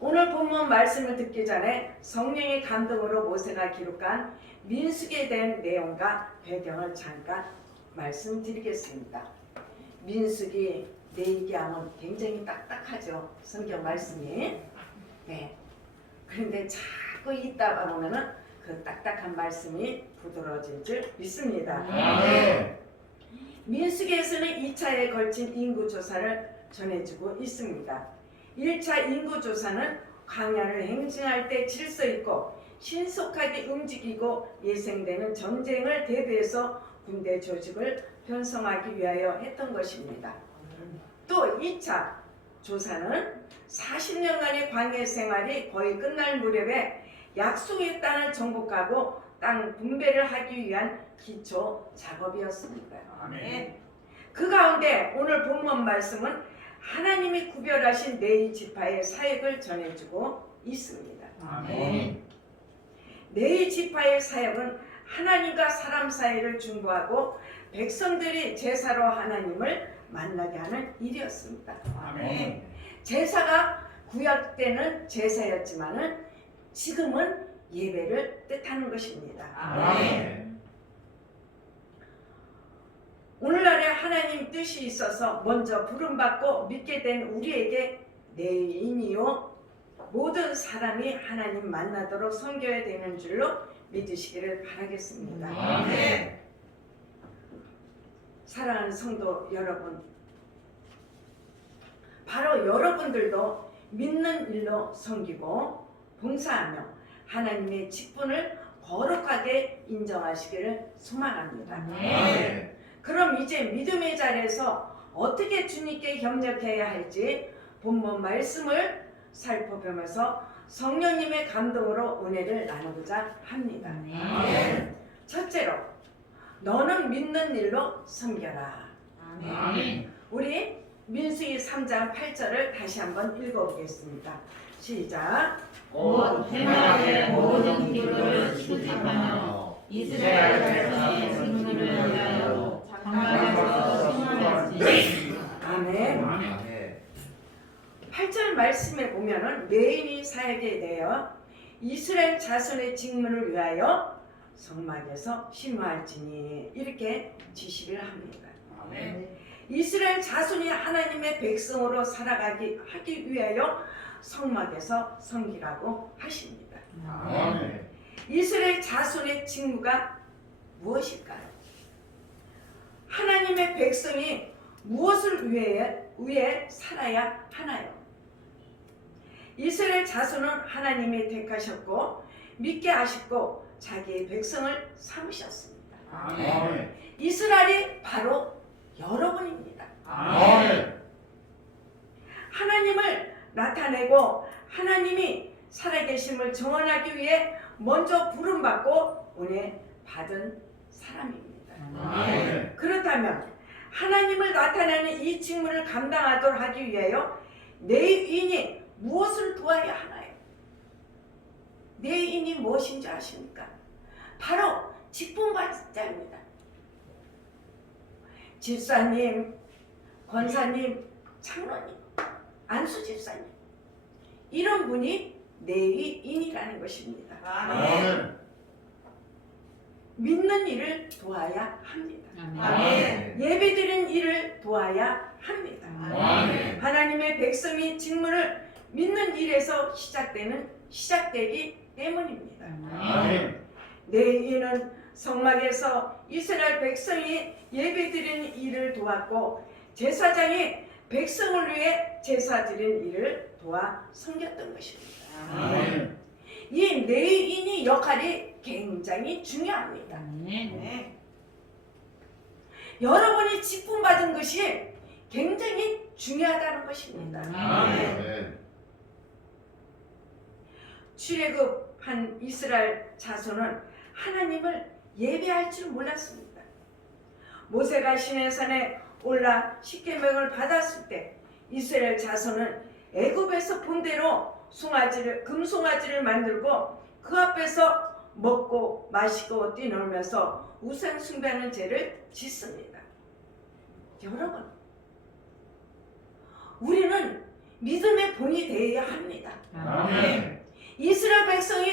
오늘 본문 말씀을 듣기 전에 성령의 감동으로 모세가 기록한 민수기에 대한 내용과 배경을 잠깐 말씀드리겠습니다. 민수기 내기하면 굉장히 딱딱하죠. 성경 말씀이. 네. 그런데 자꾸 있다 보면은 그 딱딱한 말씀이 부드러워질 줄 믿습니다. 민수기에서는 2차에 걸친 인구조사를 전해주고 있습니다. 1차 인구조사는 광야를 행진할 때 질서 있고 신속하게 움직이고 예상되는 전쟁을 대비해서 군대 조직을 편성하기 위하여 했던 것입니다. 또 2차 조사는 40년간의 광야 생활이 거의 끝날 무렵에 약속의 땅을 정복하고 땅 분배를 하기 위한 기초 작업이었습니다. 아멘. 그 가운데 오늘 본문 말씀은 하나님이 구별하신 레위 지파의 사역을 전해주고 있습니다. 아멘. 레위 지파의 사역은 하나님과 사람 사이를 중보하고 백성들이 제사로 하나님을 만나게 하는 일이었습니다. 아멘. 제사가 구약 때는 제사였지만은 지금은 예배를 뜻하는 것입니다. 아멘. 오늘날에 하나님 뜻이 있어서 먼저 부름받고 믿게 된 우리에게 레위인이요 모든 사람이 하나님 만나도록 섬겨야 되는 줄로 믿으시기를 바라겠습니다. 아멘. 사랑하는 성도 여러분, 바로 여러분들도 믿는 일로 섬기고 봉사하며 하나님의 직분을 거룩하게 인정하시기를 소망합니다. 아멘. 그럼 이제 믿음의 자리에서 어떻게 주님께 협력해야 할지 본문 말씀을 살펴보면서 성령님의 감동으로 은혜를 나누고자 합니다. 아멘. 첫째로, 너는 믿는 일로 섬겨라. 아멘. 우리 민수기 3장 8절을 다시 한번 읽어보겠습니다. 시작. 곧 해마의 모든 기도를 수집하며 이스라엘 백성의 승리를 위하여 장막에서 승리할지. 아멘. 아멘. 8절 말씀에 보면은 레위인 사역에 대하여 이스라엘 자손의 직문을 위하여 성막에서 심화할지니 이렇게 지시를 합니다. 아멘. 이스라엘 자손이 하나님의 백성으로 살아가기 하기 위하여 성막에서 섬기라고 하십니다. 아멘. 이스라엘 자손의 직무가 무엇일까요? 하나님의 백성이 무엇을 위해 살아야 하나요? 이스라엘 자손은 하나님이 택하셨고 믿게 하셨고 자기의 백성을 삼으셨습니다. 아멘. 이스라엘이 바로 여러분입니다. 아멘. 하나님을 나타내고 하나님이 살아계심을 정언하기 위해 먼저 부름받고 은혜 받은 사람입니다. 아멘. 그렇다면 하나님을 나타내는 이 직무를 감당하도록 하기 위하여 레위인이 무엇을 도와야 하나요? 레위인이 무엇인지 아십니까? 바로 직분받자입니다. 집사님, 권사님, 장로님, 안수집사님 이런 분이 레위인이라는 것입니다. 아멘. 믿는 일을 도와야 합니다. 아멘. 예배드리는 일을 도와야 합니다. 아멘. 하나님의 백성이 직문을 믿는 일에서 시작되기 때문입니다. 아멘. 레위인은 성막에서 이스라엘 백성이 예배드리는 일을 도왔고 제사장이 백성을 위해 제사 드리는 일을 도와 섬겼던 것입니다. 아멘. 이 레위인의 역할이 굉장히 중요합니다. 네. 여러분이 직분받은 것이 굉장히 중요하다는 것입니다. 아멘. 출애굽한 이스라엘 자손은 하나님을 예배할 줄 몰랐습니다. 모세가 시내산에 올라 십계명을 받았을 때 이스라엘 자손은 애굽에서 본 대로 금송아지를 만들고 그 앞에서 먹고 마시고 뛰놀면서 우상 숭배하는 죄를 짓습니다. 여러분, 우리는 믿음의 본이 되어야 합니다. 아멘. 이스라엘 백성이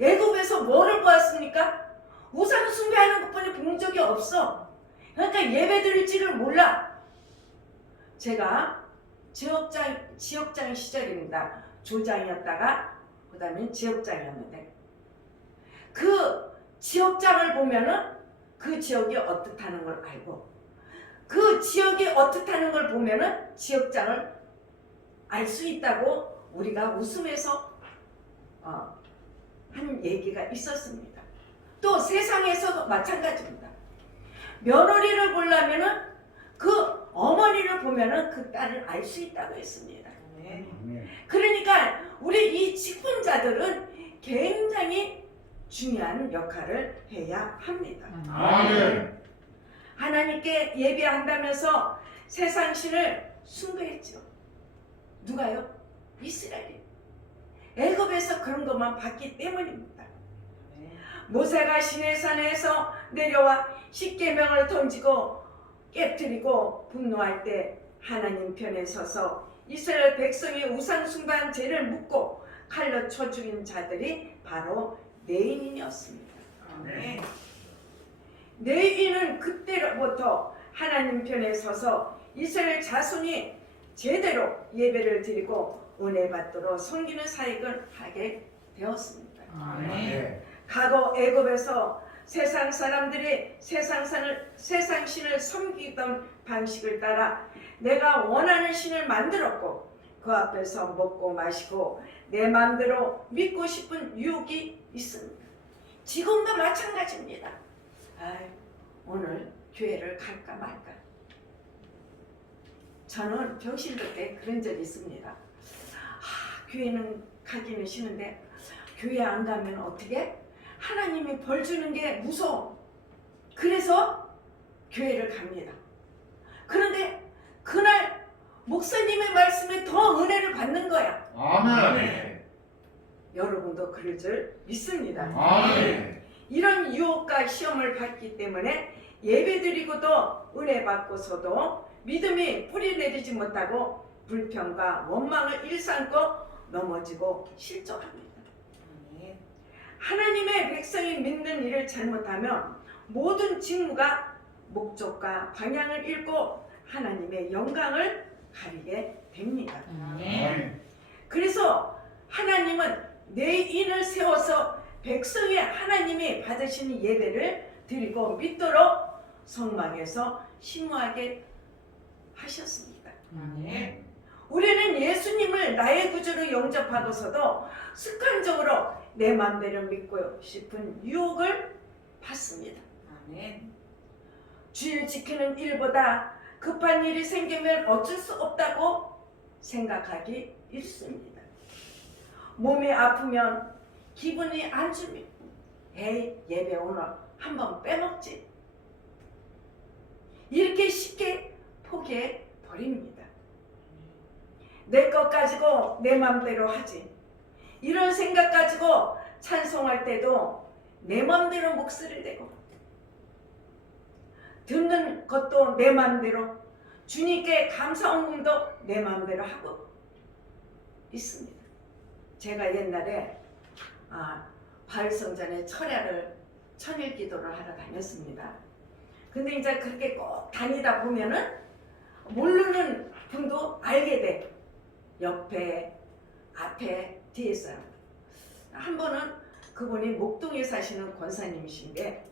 애굽에서 뭐를 보았습니까? 우상 숭배하는 것뿐이 본 적이 없어. 그러니까 예배 드릴 줄을 몰라. 제가 지역장 시절입니다. 조장이었다가 그 다음에 지역장이었는데 그 지역장을 보면은 그 지역이 어떻다는 걸 알고 그 지역이 어떻다는 걸 보면은 지역장을 알 수 있다고 우리가 웃으면서 한 얘기가 있었습니다. 또 세상에서도 마찬가지입니다. 며느리를 보려면은 그 어머니를 보면은 그 딸을 알 수 있다고 했습니다. 그러니까 우리 이 직분자들은 굉장히 중요한 역할을 해야 합니다. 아멘. 하나님께 예배한다면서 세상 신을 숭배했죠. 누가요? 이스라엘이. 애굽에서 그런 것만 봤기 때문입니다. 모세가 시내산에서 내려와 십계명을 던지고 깨뜨리고 분노할 때 하나님 편에 서서 이스라엘 백성의 우상 숭배한 죄를 묻고 칼로 쳐 죽인 자들이 바로 레위인이었습니다. 아멘. 레위인은 그때로부터 하나님 편에 서서 이스라엘 자손이 제대로 예배를 드리고 은혜 받도록 섬기는 사역을 하게 되었습니다. 아멘. 과거 애굽에서 세상 사람들이 세상 신을 섬기던 방식을 따라 내가 원하는 신을 만들었고 그 앞에서 먹고 마시고 내 마음대로 믿고 싶은 유혹이 있습니다. 지금도 마찬가지입니다. 오늘 교회를 갈까 말까. 저는 병신도 때 그런 적이 있습니다. 교회는 가기는 싫은데 교회 안 가면 어떻게? 하나님이 벌 주는 게 무서워. 그래서 교회를 갑니다. 그런데 그날 목사님의 말씀에 더 은혜를 받는 거야. 아멘. 여러분도 그럴 줄 믿습니다. 아멘. 이런 유혹과 시험을 받기 때문에 예배드리고도 은혜 받고서도 믿음이 뿌리 내리지 못하고 불평과 원망을 일삼고 넘어지고 실족합니다. 하나님의 백성이 믿는 일을 잘못하면 모든 직무가 목적과 방향을 잃고 하나님의 영광을 가리게 됩니다. 아멘. 그래서 하나님은 레위인을 세워서 백성의 하나님이 받으시는 예배를 드리고 믿도록 성막에서 심무하게 하셨습니다. 아멘. 우리는 예수님을 나의 구주로 영접하고서도 습관적으로 내 마음대로 믿고 싶은 유혹을 받습니다. 아멘. 주일 지키는 일보다 급한 일이 생기면 어쩔 수 없다고 생각하기 일쑤입니다. 몸이 아프면 기분이 안 좋으면 예배 오늘 한번 빼먹지. 이렇게 쉽게 포기해 버립니다. 내 것 가지고 내 맘대로 하지. 이런 생각 가지고 찬송할 때도 내 맘대로 목소리를 내고 듣는 것도 내 맘대로 주님께 감사 헌금도 내 맘대로 하고 있습니다. 제가 옛날에 바울성전에 천일 기도를 하러 다녔습니다. 근데 이제 그렇게 꼭 다니다 보면은 모르는 분도 알게 돼. 옆에, 앞에, 뒤에 있어요. 한 번은 그분이 목동에 사시는 권사님이신데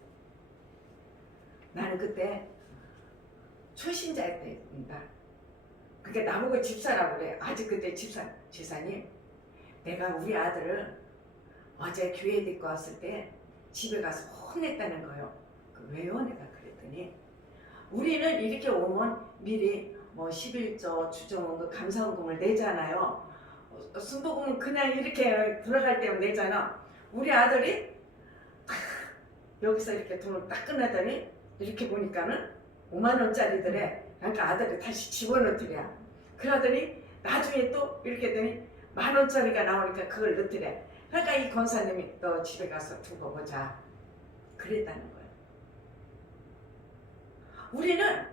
나는 그때 초신자였답니다. 그게 나보고 집사라고 그래. 아직 그때 집사님, 내가 우리 아들을 어제 교회 데리고 왔을 때 집에 가서 혼냈다는 거예요. 왜요? 내가 그랬더니 우리는 이렇게 오면 미리 11조 주정원금 감사원금을 내잖아요. 순복음은 그냥 이렇게 들어갈 때만 내잖아. 우리 아들이 여기서 이렇게 돈을 딱 끝내더니 이렇게 보니까는 5만 원짜리들에 그러니까 아들이 다시 집어넣더래. 그러더니 나중에 또 이렇게 했더니 1만 원짜리가 나오니까 그걸 넣더래. 그러니까 이 권사님이 너 집에 가서 두고 보자. 그랬다는 거예요. 우리는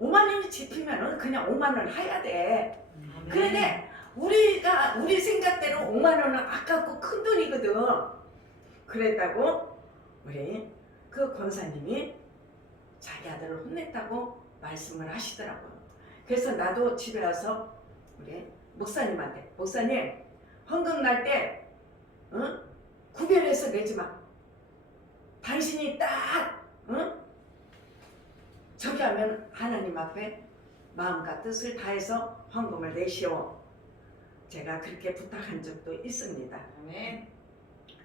5만 원이 집히면 그냥 5만 원 해야 돼. 그런데 우리 생각대로 5만 원은 아깝고 큰 돈이거든. 그랬다고 우리 그 권사님이 자기 아들을 혼냈다고 말씀을 하시더라고요. 그래서 나도 집에 와서 우리 목사님한테, 목사님 헌금 날 때 구별해서 내지 마. 당신이 딱 저기 하면 하나님 앞에 마음과 뜻을 다해서 헌금을 내시오. 제가 그렇게 부탁한 적도 있습니다.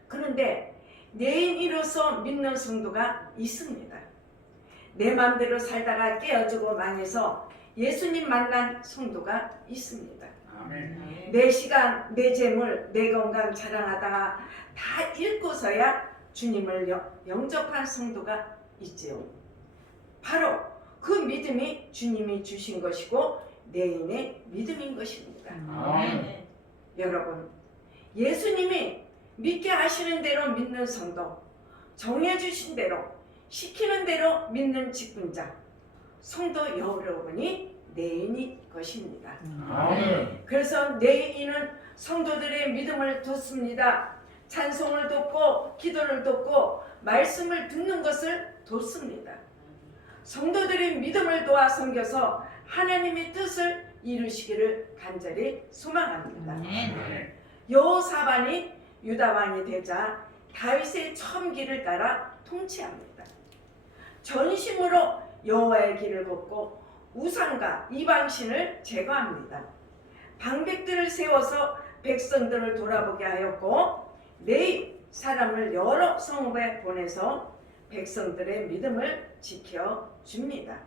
그런데 내인으로서 믿는 성도가 있습니다. 내 마음대로 살다가 깨어지고 망해서 예수님 만난 성도가 있습니다. 아멘. 내 시간, 내 재물, 내 건강 자랑하다가 다 잃고서야 주님을 영접한 성도가 있지요. 바로 그 믿음이 주님이 주신 것이고 내인의 믿음인 것입니다. 아멘. 여러분, 예수님이 믿게 하시는 대로 믿는 성도, 정해주신 대로 시키는 대로 믿는 직분자, 성도 여러분이 내인이 것입니다. 아멘. 그래서 내인은 성도들의 믿음을 돕습니다. 찬송을 돕고 기도를 돕고 말씀을 듣는 것을 돕습니다. 성도들의 믿음을 도와 섬겨서 하나님의 뜻을 이루시기를 간절히 소망합니다. 아멘. 여호사밧이 유다 왕이 되자 다윗의 처음 길을 따라 통치합니다. 전심으로 여호와의 길을 걷고 우상과 이방신을 제거합니다. 방백들을 세워서 백성들을 돌아보게 하였고 네 사람을 여러 성읍에 보내서 백성들의 믿음을 지켜줍니다.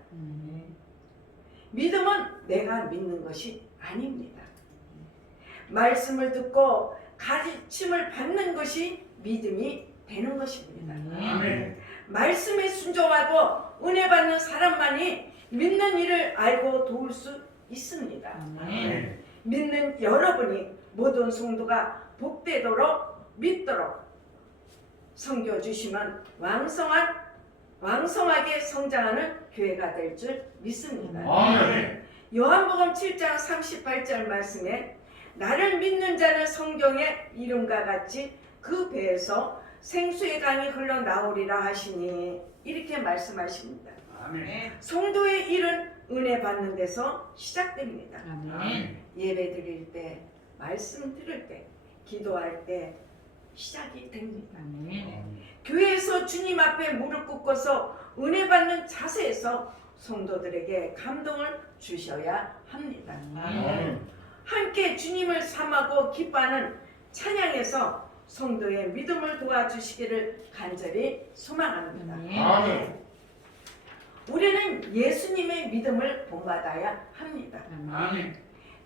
믿음은 내가 믿는 것이 아닙니다. 말씀을 듣고 가르침을 받는 것이 믿음이 되는 것입니다. 아멘. 말씀에 순종하고 은혜 받는 사람만이 믿는 일을 알고 도울 수 있습니다. 아멘. 믿는 여러분이 모든 성도가 복되도록 믿도록 섬겨주시면 왕성하게 성장하는 교회가 될 줄 믿습니다. 아멘. 요한복음 7장 38절 말씀에 나를 믿는 자는 성경의 이름과 같이 그 배에서 생수의 강이 흘러나오리라 하시니 이렇게 말씀하십니다. 아멘. 성도의 일은 은혜 받는 데서 시작됩니다. 아멘. 예배 드릴 때, 말씀 들을 때, 기도할 때 시작이 됩니다. 교회에서 주님 앞에 무릎 꿇고서 은혜 받는 자세에서 성도들에게 감동을 주셔야 합니다. 아멘. 함께 주님을 삼하고 기뻐하는 찬양에서 성도의 믿음을 도와주시기를 간절히 소망합니다. 아멘. 우리는 예수님의 믿음을 본받아야 합니다. 아멘.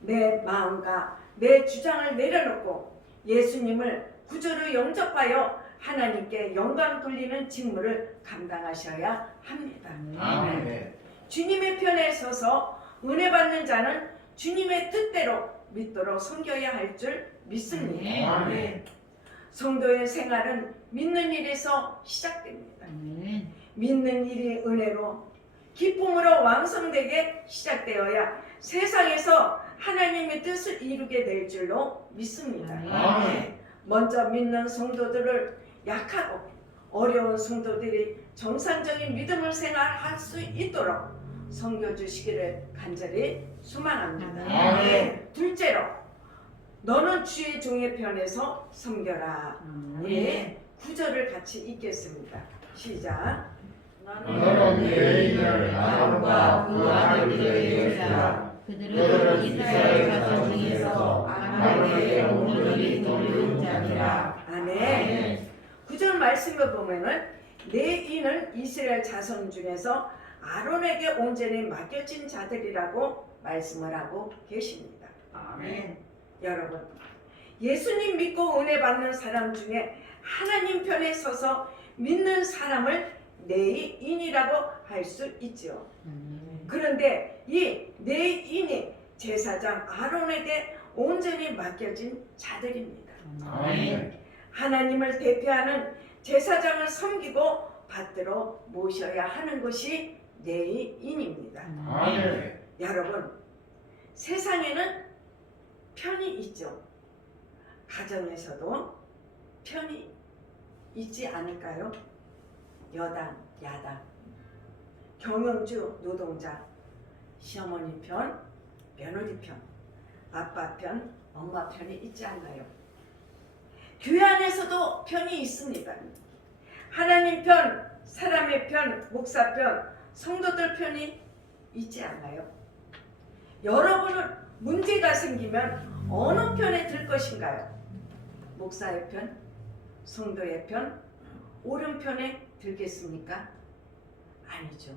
내 마음과 내 주장을 내려놓고 예수님을 구주로 영접하여 하나님께 영광 돌리는 직무를 감당하셔야 합니다. 아멘. 주님의 편에 서서 은혜 받는 자는 주님의 뜻대로 믿도록 섬겨야 할 줄 믿습니다. 아멘. 성도의 생활은 믿는 일에서 시작됩니다. 믿는 일이 은혜로 기쁨으로 왕성되게 시작되어야 세상에서 하나님의 뜻을 이루게 될 줄로 믿습니다. 아멘. 먼저 믿는 성도들을 약하고 어려운 성도들이 정상적인 믿음을 생활할 수 있도록 섬겨주시기를 간절히 소망합니다. 아멘. 둘째로 너는 주의 종의 편에서 섬겨라. 우리 구절을 같이 읽겠습니다. 시작. 너는 내인을 아론과 그 아들들에게 주라. 그들은 이스라엘 자손 중에서 아론에게 온전히 돌리는 자니라. 아멘. 구절 말씀을 보면은 내인은 이스라엘 자손 중에서 아론에게 온전히 맡겨진 자들이라고 말씀을 하고 계십니다. 아멘. 여러분, 예수님 믿고 은혜 받는 사람 중에 하나님 편에 서서 믿는 사람을 내인이라고 할 수 있죠. 그런데 이 내인이 제사장 아론에게 온전히 맡겨진 자들입니다. 아멘. 하나님을 대표하는 제사장을 섬기고 받들어 모셔야 하는 것이 내인입니다. 아멘. 여러분, 세상에는 편이 있죠. 가정에서도 편이 있지 않을까요? 여당, 야당, 경영주, 노동자, 시어머니 편, 며느리 편, 아빠 편, 엄마 편이 있지 않나요? 교회 안에서도 편이 있습니다. 하나님 편, 사람의 편, 목사 편, 성도들 편이 있지 않나요? 여러분은 문제가 생기면 어느 편에 들 것인가요? 목사의 편, 성도의 편, 옳은 편에 들겠습니까? 아니죠.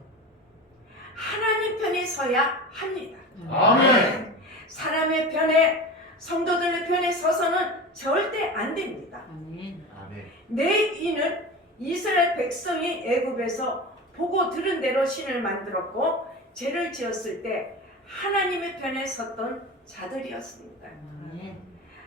하나님 편에 서야 합니다. 아멘. 사람의 편에, 성도들의 편에 서서는 절대 안 됩니다. 아멘. 아멘. 내 이는 이스라엘 백성이 애굽에서 보고 들은 대로 신을 만들었고 죄를 지었을 때 하나님의 편에 섰던 자들이었습니다. 아멘.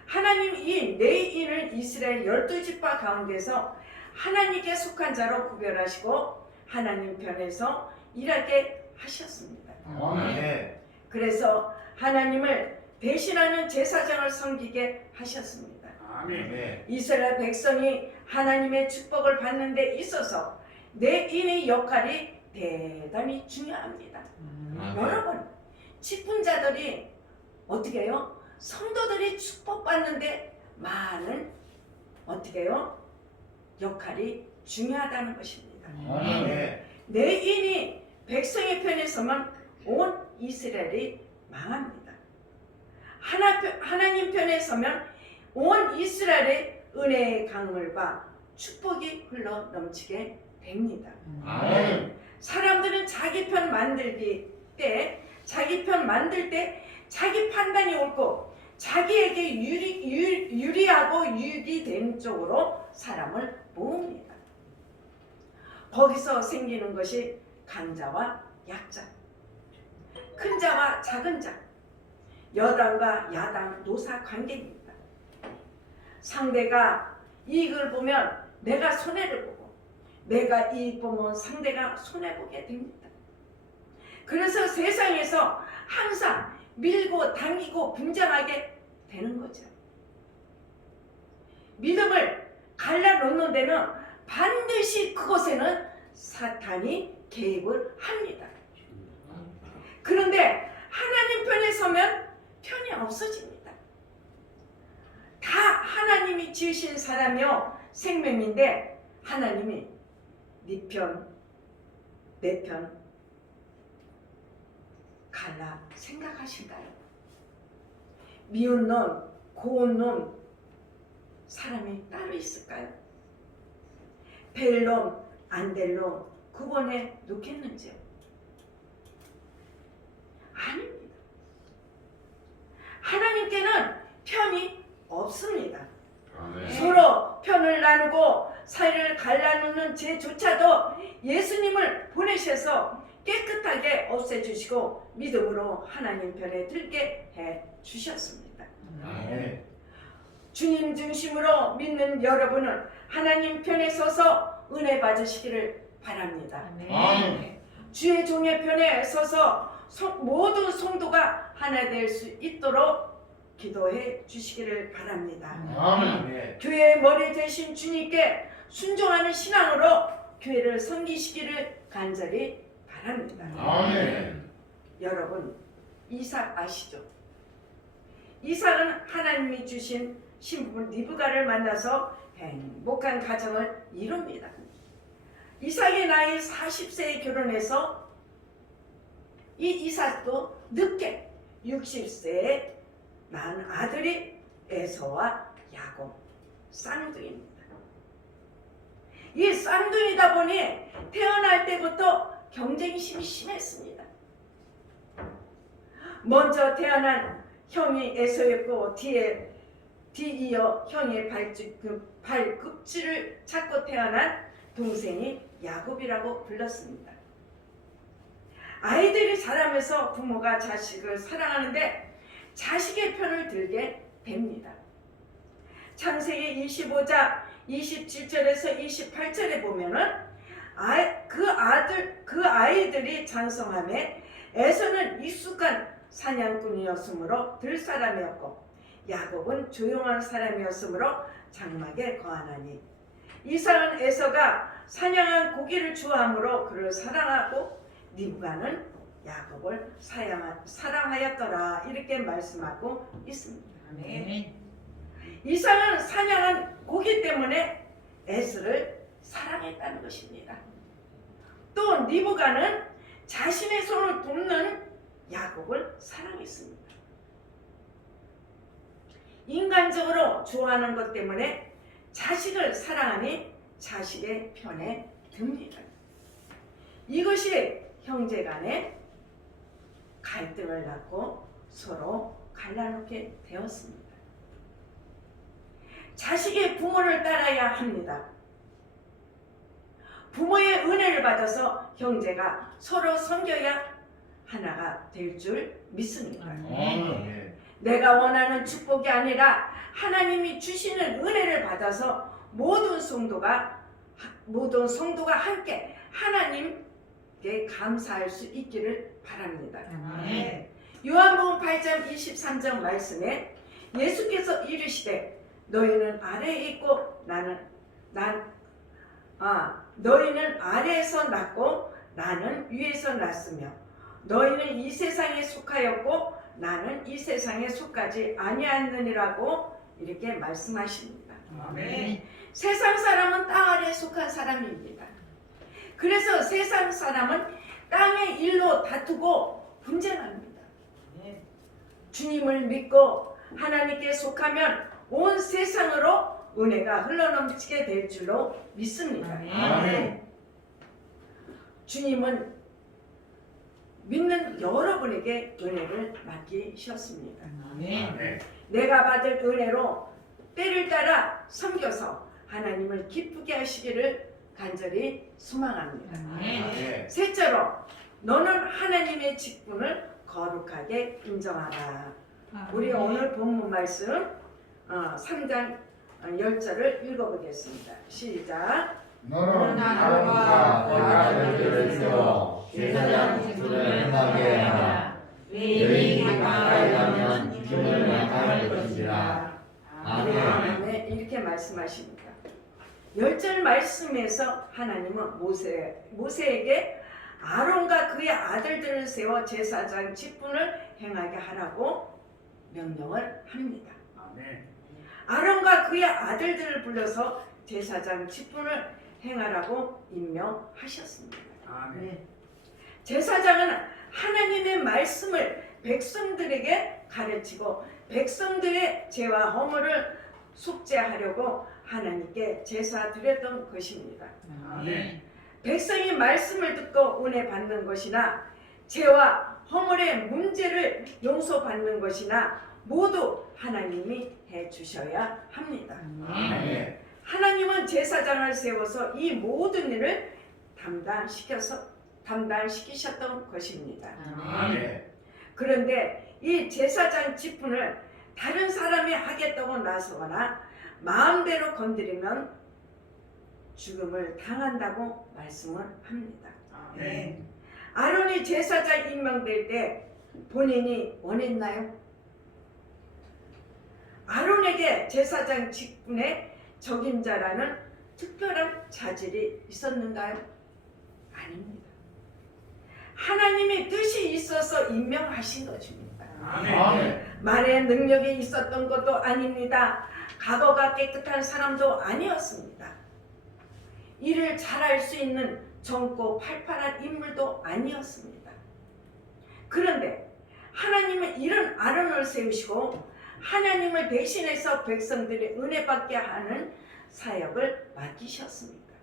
하나님이 내 인을 이스라엘 12지파 가운데서 하나님께 속한 자로 구별하시고 하나님 편에서 일하게 하셨습니다. 아멘. 그래서 하나님을 대신하는 제사장을 섬기게 하셨습니다. 아멘. 이스라엘 백성이 하나님의 축복을 받는 데 있어서 내 인의 역할이 대단히 중요합니다. 아멘. 여러분, 직분자들이 어떻게 해요? 성도들이 축복받는데 많은 어떻게 해요? 역할이 중요하다는 것입니다. 아멘. 내 인이 백성의 편에 서면 온 이스라엘이 망합니다. 하나님 편에 서면 온 이스라엘의 은혜의 강물과 축복이 흘러 넘치게 됩니다. 아멘. 사람들은 자기 편 만들 때 자기 판단이 옳고 자기에게 유리하고 유익이 되는 쪽으로 사람을 모읍니다. 거기서 생기는 것이 강자와 약자, 큰 자와 작은 자, 여당과 야당, 노사 관계입니다. 상대가 이익을 보면 내가 손해를 보고 내가 이익 보면 상대가 손해보게 됩니다. 그래서 세상에서 항상 밀고 당기고 분쟁하게 되는 거죠. 믿음을 갈라놓는 데는 반드시 그곳에는 사탄이 개입을 합니다. 그런데 하나님 편에 서면 편이 없어집니다. 다 하나님이 지으신 사람이요 생명인데 하나님이 네 편, 내 편 갈라 생각하실까요? 미운 놈, 고운 놈 사람이 따로 있을까요? 될 놈, 안 될 놈 구분해 놓겠는지요? 아닙니다. 하나님께는 편이 없습니다. 아멘. 서로 편을 나누고 사이를 갈라놓는 죄조차도 예수님을 보내셔서 깨끗하게 없애주시고 믿음으로 하나님 편에 들게 해주셨습니다. 아멘. 주님 중심으로 믿는 여러분은 하나님 편에 서서 은혜 받으시기를 바랍니다. 아멘. 주의 종의 편에 서서 모든 성도가 하나 될 수 있도록 기도해 주시기를 바랍니다. 아멘. 교회의 머리 되신 주님께 순종하는 신앙으로 교회를 섬기시기를 간절히 바랍니다. 아멘. 여러분, 이삭 아시죠? 이삭은 하나님이 주신 신부 리브가를 만나서 행복한 가정을 이룹니다. 이삭의 나이 40세에 결혼해서 이 이삭도 늦게 60세에 낳은 아들이 에서와 야곱 쌍둥이입니다. 이 쌍둥이다 보니 태어날 때부터 경쟁심이 심했습니다. 먼저 태어난 형이 에서였고 뒤이어 형의 발꿈치를 찾고 태어난 동생이 야곱이라고 불렀습니다. 아이들이 자라면서 부모가 자식을 사랑하는데 자식의 편을 들게 됩니다. 창세기 25장 27절에서 28절에 보면은 그 아이들이 장성함에 에서는 익숙한 사냥꾼이었으므로 들 사람이었고 야곱은 조용한 사람이었으므로 장막에 거하나니 이삭은 에서가 사냥한 고기를 좋아하므로 그를 사랑하고 리브가는 야곱을 사랑하였더라. 이렇게 말씀하고 있습니다. 아멘. 이삭은 사냥한 고기 때문에 에서를 사랑했다는 것입니다. 또 리브가는 자신의 손을 돕는 야곱을 사랑했습니다. 인간적으로 좋아하는 것 때문에 자식을 사랑하니 자식의 편에 듭니다. 이것이 형제 간에 갈등을 낳고 서로 갈라놓게 되었습니다. 자식이 부모를 따라야 합니다. 부모의 은혜를 받아서 형제가 서로 섬겨야 하나가 될 줄 믿습니다. 아멘. 내가 원하는 축복이 아니라 하나님이 주시는 은혜를 받아서 모든 성도가 함께 하나님께 감사할 수 있기를 바랍니다. 아멘. 요한복음 8장 23절 말씀에 예수께서 이르시되 너희는 아래에 있고 너희는 아래에서 났고 나는 위에서 났으며 너희는 이 세상에 속하였고 나는 이 세상에 속하지 아니하느니라고 이렇게 말씀하십니다. 아멘. 세상 사람은 땅 아래에 속한 사람입니다. 그래서 세상 사람은 땅의 일로 다투고 분쟁합니다. 주님을 믿고 하나님께 속하면 온 세상으로 은혜가 흘러넘치게 될 줄로 믿습니다. 아멘. 주님은 믿는 여러분에게 은혜를 맡기셨습니다. 아멘. 내가 받을 은혜로 때를 따라 섬겨서 하나님을 기쁘게 하시기를 간절히 소망합니다. 아멘. 셋째로 너는 하나님의 직분을 거룩하게 인정하라. 우리 오늘 본문 말씀 3장 10절을 읽어보겠습니다. 시작. 너는 아론과 그 아들들을 세워 제사장 직분을 행하게 하라. 너희 가까이 가면 기분을 나타낼 것이라. 아멘. 네, 이렇게 말씀하십니다. 10절 말씀에서 하나님은 모세에게 아론과 그의 아들들을 세워 제사장 직분을 행하게 하라고 명령을 합니다. 아론과 그의 아들들을 불러서 제사장 직분을 행하라고 임명하셨습니다. 제사장은 하나님의 말씀을 백성들에게 가르치고 백성들의 죄와 허물을 속죄하려고 하나님께 제사 드렸던 것입니다. 백성이 말씀을 듣고 은혜 받는 것이나 죄와 허물의 문제를 용서받는 것이나 모두 하나님이 해주셔야 합니다. 아멘. 하나님은 제사장을 세워서 이 모든 일을 담당시키셨던 것입니다. 아멘. 그런데 이 제사장 직분을 다른 사람이 하겠다고 나서거나 마음대로 건드리면 죽음을 당한다고 말씀을 합니다. 아론이 제사장 임명될 때 본인이 원했나요? 아론에게 제사장 직분의 적임자라는 특별한 자질이 있었는가요? 아닙니다. 하나님의 뜻이 있어서 임명하신 것입니다. 아멘. 말의 능력이 있었던 것도 아닙니다. 과거가 깨끗한 사람도 아니었습니다. 일을 잘할 수 있는 젊고 팔팔한 인물도 아니었습니다. 그런데 하나님은 이런 아론을 세우시고 하나님을 대신해서 백성들의 은혜 받게 하는 사역을 맡기셨습니다.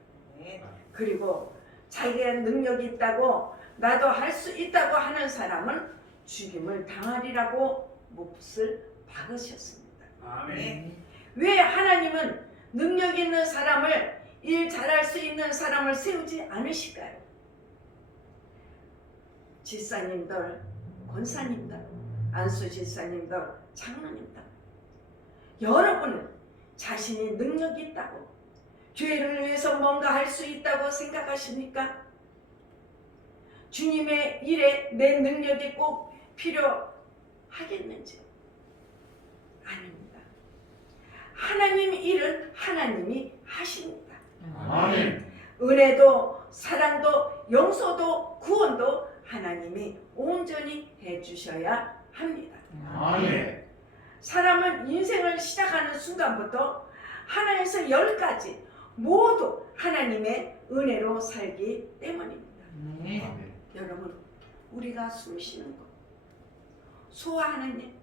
그리고 자기의 능력이 있다고 나도 할 수 있다고 하는 사람은 죽임을 당하리라고 몫을 박으셨습니다. 왜 하나님은 능력 있는 사람을 일 잘할 수 있는 사람을 세우지 않으실까요? 집사님들, 권사님들, 안수 집사님들, 장로님들, 여러분은 자신이 능력이 있다고 교회를 위해서 뭔가 할 수 있다고 생각하십니까? 주님의 일에 내 능력이 꼭 필요하겠는지 아닙니다. 하나님 일은 하나님이 하십니다. 아멘. 은혜도 사랑도 용서도 구원도 하나님이 온전히 해주셔야 합니다. 아멘. 사람은 인생을 시작하는 순간부터 하나에서 10까지 모두 하나님의 은혜로 살기 때문입니다. 아멘. 여러분, 우리가 숨 쉬는 것, 소화하는 일,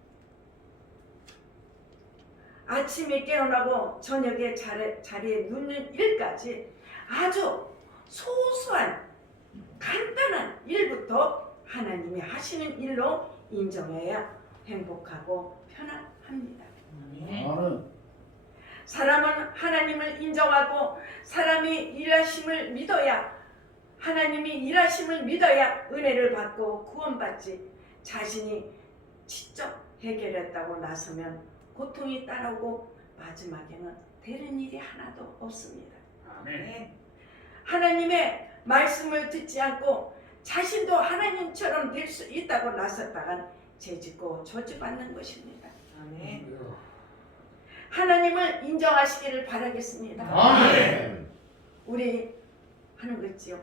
아침에 깨어나고 저녁에 자리에 눕는 일까지 아주 소소한 간단한 일부터 하나님이 하시는 일로 인정해야 행복하고 편안합니다. 아멘. 사람은 하나님을 인정하고 사람이 일하심을 믿어야, 하나님이 일하심을 믿어야 은혜를 받고 구원받지, 자신이 직접 해결했다고 나서면 고통이 따라오고 마지막에는 되는 일이 하나도 없습니다. 아멘. 하나님의 말씀을 듣지 않고 자신도 하나님처럼 될 수 있다고 나섰다간 죄짓고 저주받는 것입니다. 아멘. 하나님을 인정하시기를 바라겠습니다. 아멘. 우리 하는 거 있지요.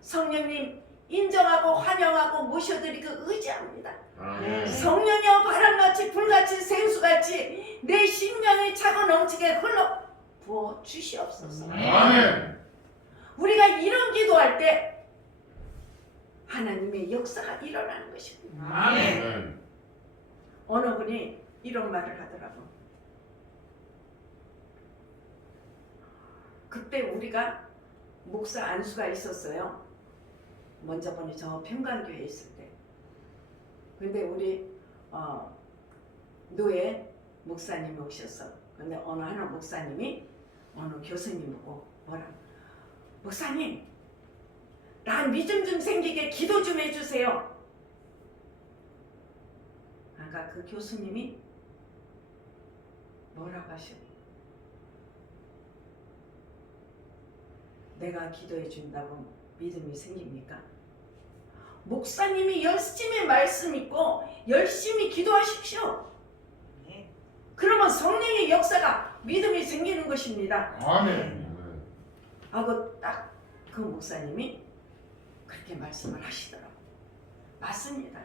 성령님 인정하고 환영하고 모셔드리고 의지합니다. 아멘. 성령이여 바람같이 불같이 생수같이 내 심령이 차고 넘치게 흘러 부어 주시옵소서. 아멘. 우리가 이런 기도할 때 하나님의 역사가 일어나는 것입니다. 아멘. 어느 분이 이런 말을 하더라고. 그때 우리가 목사 안수가 있었어요. 먼저 보니 저 평강교회에 있을 때. 근데 우리 노예 목사님이 오셨어. 근데 어느 하나 목사님이 어느 교수님 보고 뭐라, 목사님, 나 믿음 좀 생기게 기도 좀 해주세요. 아까 그 교수님이 뭐라고 하셔? 내가 기도해 준다고 믿음이 생깁니까? 목사님이 열심히 말씀 있고 열심히 기도하십시오. 그러면 성령의 역사가 믿음이 생기는 것입니다. 아멘. 하고 딱 그 목사님이 그렇게 말씀을 하시더라고요. 맞습니다.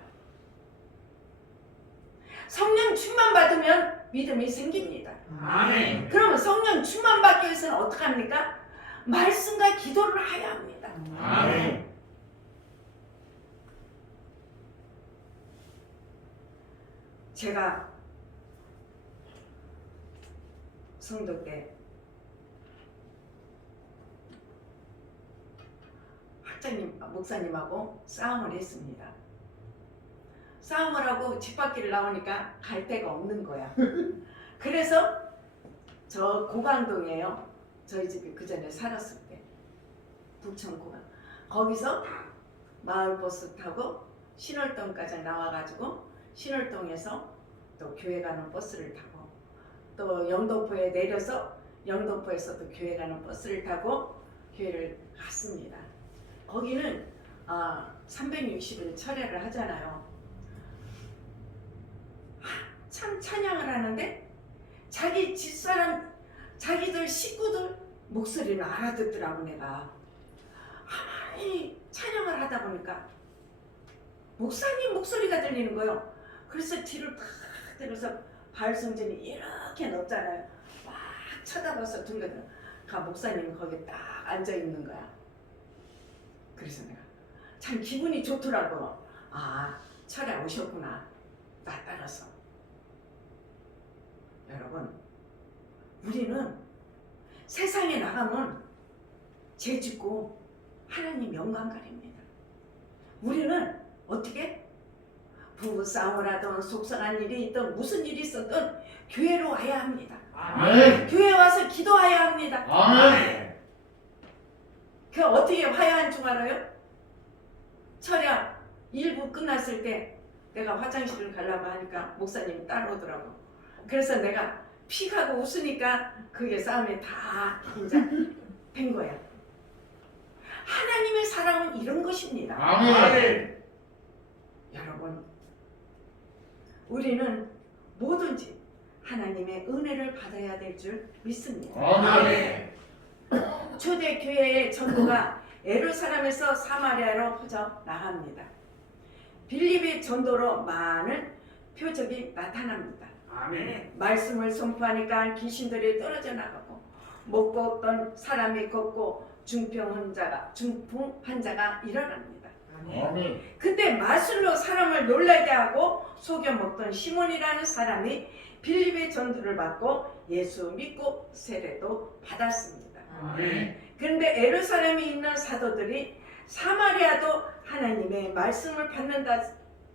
성령 충만 받으면 믿음이 생깁니다. 아멘. 그러면 성령 충만 받기 위해서는 어떻게 합니까? 말씀과 기도를 해야 합니다. 아멘. 제가 성도 때 학장님, 목사님하고 싸움을 했습니다. 싸움을 하고 집 밖을 나오니까 갈 데가 없는 거야. 그래서 저 고강동이에요. 저희 집이 그 전에 살았을 때 북천 고강. 거기서 마을버스 타고 신월동까지 나와가지고 신월동에서 또 교회 가는 버스를 타고 또 영등포에 내려서 영등포에서 또 교회 가는 버스를 타고 교회를 갔습니다. 거기는 360일 철회를 하잖아요. 참 찬양을 하는데 자기 집사람, 자기들 식구들 목소리를 알아듣더라고. 내가 가만히 찬양을 하다 보니까 목사님 목소리가 들리는 거예요. 그래서 뒤를 탁 들어서 발성전이 이렇게 높잖아요. 막 쳐다봐서 둥근 목사님이 거기 딱 앉아 있는 거야. 그래서 내가 참 기분이 좋더라고. 철에 오셨구나. 나 따라서. 여러분, 우리는 세상에 나가면 죄 짓고 하나님 영광 가립니다. 우리는 어떻게? 부부싸움을 하든 속상한 일이 있든 무슨 일이 있었든 교회로 와야 합니다. 아멘. 교회 와서 기도해야 합니다. 아멘. 그 어떻게 화해한 줄 알아요? 철야 1부 끝났을 때 내가 화장실을 가려고 하니까 목사님이 따라오더라고. 그래서 내가 픽하고 웃으니까 그게 싸움에 다 이제 된 거야. 하나님의 사랑은 이런 것입니다. 아멘. 여러분, 우리는 뭐든지 하나님의 은혜를 받아야 될 줄 믿습니다. 아멘. 초대교회의 전도가 예루살렘에서 사마리아로 퍼져 나갑니다. 빌립의 전도로 많은 표적이 나타납니다. 아멘. 말씀을 선포하니까 귀신들이 떨어져 나가고 못 걷던 사람이 걷고 중풍 환자가 일어납니다. 아멘. 그때 마술로 사람을 놀라게 하고 속여 먹던 시몬이라는 사람이 빌립의 전도를 받고 예수 믿고 세례도 받았습니다. 아멘. 그런데 예루살렘에 있는 사도들이 사마리아도 하나님의 말씀을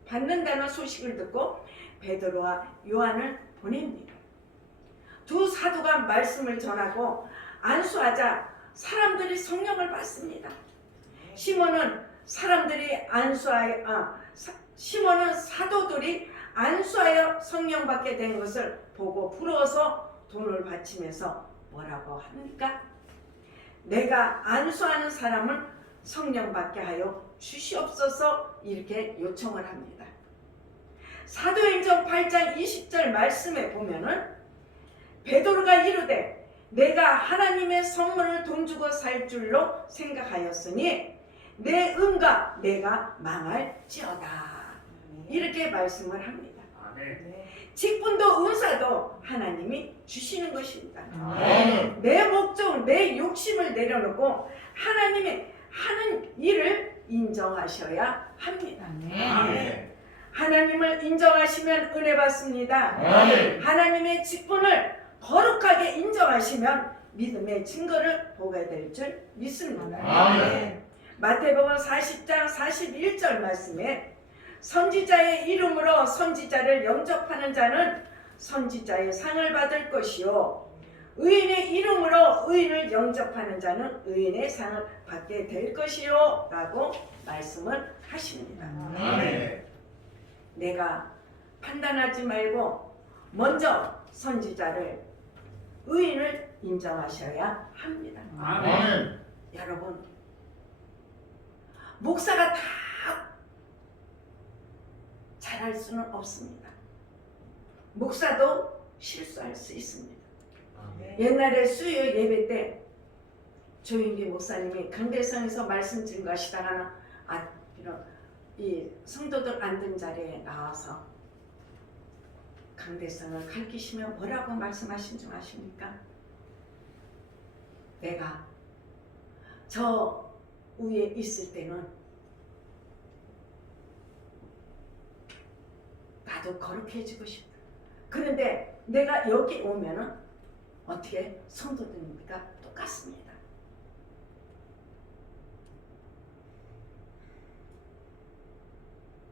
받는다는 소식을 듣고 베드로와 요한을 보냅니다. 두 사도가 말씀을 전하고 안수하자 사람들이 성령을 받습니다. 시몬은 사도들이 안수하여 성령 받게 된 것을 보고 부러워서 돈을 바치면서 뭐라고 합니까? 내가 안수하는 사람을 성령 받게 하여 주시옵소서 이렇게 요청을 합니다. 사도행전 8장 20절 말씀에 보면은 베드로가 이르되 내가 하나님의 성문을 돈 주고 살 줄로 생각하였으니 내 은과 내가 망할지어다 이렇게 말씀을 합니다. 아멘. 직분도 은사도 하나님이 주시는 것입니다. 아멘. 내 목적, 내 욕심을 내려놓고 하나님이 하는 일을 인정하셔야 합니다. 아멘. 하나님을 인정하시면 은혜 받습니다. 아멘. 하나님의 직분을 거룩하게 인정하시면 믿음의 증거를 보게 될 줄 믿습니다. 아멘. 마태복음 40장 41절 말씀에 선지자의 이름으로 선지자를 영접하는 자는 선지자의 상을 받을 것이요 의인의 이름으로 의인을 영접하는 자는 의인의 상을 받게 될 것이요 라고 말씀을 하십니다. 아멘. 내가 판단하지 말고 먼저 선지자를 의인을 인정하셔야 합니다. 아멘. 여러분 목사가 다 잘할 수는 없습니다. 목사도 실수할 수 있습니다. 옛날에 수요 예배 때 조인기 목사님이 강대성에서 말씀 증거하시다가는 이런 이 성도들 앉은 자리에 나와서 강대성을 가르치시면 뭐라고 말씀하신 줄 아십니까? 내가 저 위에 있을 때는 나도 거룩해지고 싶다. 그런데 내가 여기 오면은 어떻게 성도들입니까? 똑같습니다.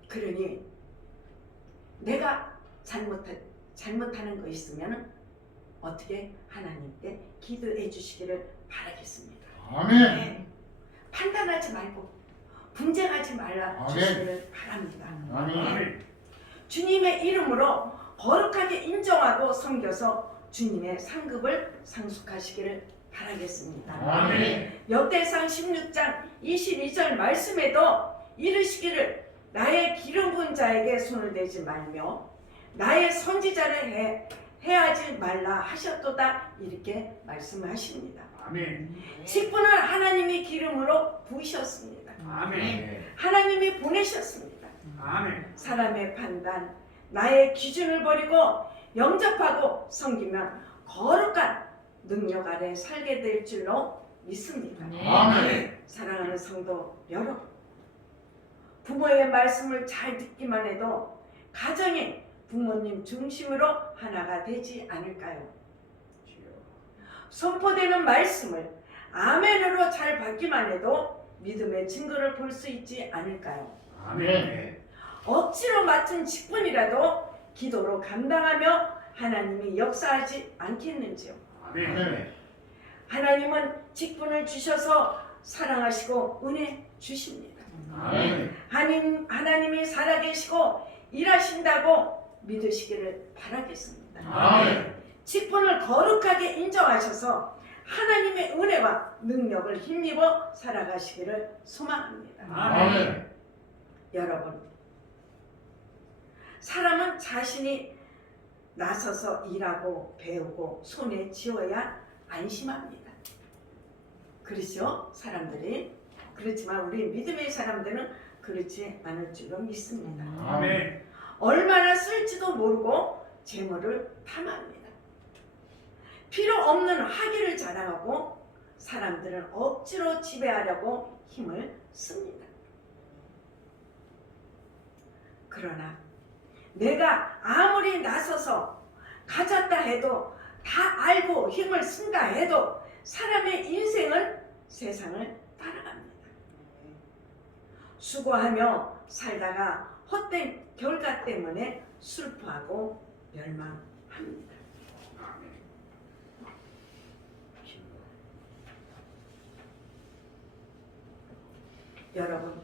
그러니 내가 잘못하는 거 있으면 어떻게 하나님께 기도해 주시기를 바라겠습니다. 아멘. 판단하지 말고 분쟁하지 말라 아멘. 주시기를 바랍니다. 아멘. 주님의 이름으로 거룩하게 인정하고 섬겨서 주님의 상급을 상속하시기를 바라겠습니다. 아멘. 역대상 16장 22절 말씀에도 이르시기를 나의 기름 부은 자에게 손을 대지 말며 나의 선지자를 해하지 말라 하셨도다 이렇게 말씀하십니다. 아멘. 직분을 하나님이 기름으로 부으셨습니다. 아멘. 하나님이 보내셨습니다. 아멘. 사람의 판단, 나의 기준을 버리고 영접하고 섬기면 거룩한 능력 아래 살게 될 줄로 믿습니다. 아멘. 사랑하는 성도 여러분, 부모의 말씀을 잘 듣기만 해도 가정이 부모님 중심으로 하나가 되지 않을까요? 선포되는 말씀을 아멘으로 잘 받기만 해도 믿음의 증거를 볼 수 있지 않을까요? 아멘. 억지로 맡은 직분이라도 기도로 감당하며 하나님이 역사하지 않겠는지요? 아멘. 하나님은 직분을 주셔서 사랑하시고 은혜 주십니다. 아멘. 하나님이 살아계시고 일하신다고 믿으시기를 바라겠습니다. 아멘. 직분을 거룩하게 인정하셔서 하나님의 은혜와 능력을 힘입어 살아가시기를 소망합니다. 나서서 일하고 배우고 손에 쥐어야 안심합니다. 그렇죠? 사람들이. 그렇지만 우리 믿음의 사람들은 그렇지 않을 줄로 믿습니다. 아멘. 얼마나 쓸지도 모르고 재물을 탐합니다. 필요 없는 학위를 자랑하고 사람들은 억지로 지배하려고 힘을 씁니다. 그러나 내가 아무리 나서서 가졌다 해도 다 알고 힘을 쓴다 해도 사람의 인생은 세상을 따라갑니다. 수고하며 살다가 헛된 결과 때문에 슬퍼하고 멸망합니다. 아멘. 여러분,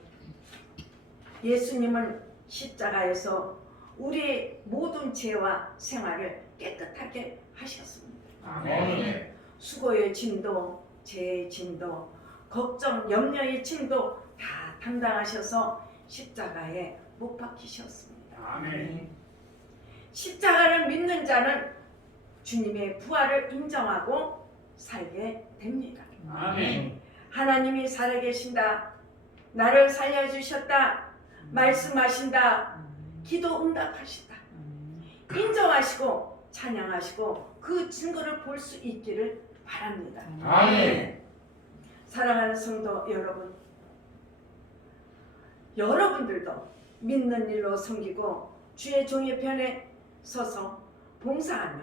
예수님은 십자가에서 우리의 모든 죄와 생활을 깨끗하게 하셨습니다. 아멘. 수고의 짐도, 죄의 짐도, 걱정, 염려의 짐도 다 담당하셔서 십자가에 못 박히셨습니다. 아멘. 십자가를 믿는 자는 주님의 부활을 인정하고 살게 됩니다. 아멘. 하나님이 살아계신다, 나를 살려주셨다, 말씀하신다, 기도 응답하신다, 인정하시고 찬양하시고 그 증거를 볼 수 있기를 바랍니다. 아멘. 사랑하는 성도 여러분, 여러분들도 믿는 일로 섬기고 주의 종의 편에 서서 봉사하며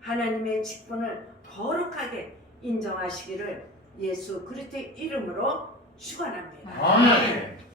하나님의 직분을 거룩하게 인정하시기를 예수 그리스도의 이름으로 축원합니다. 아멘.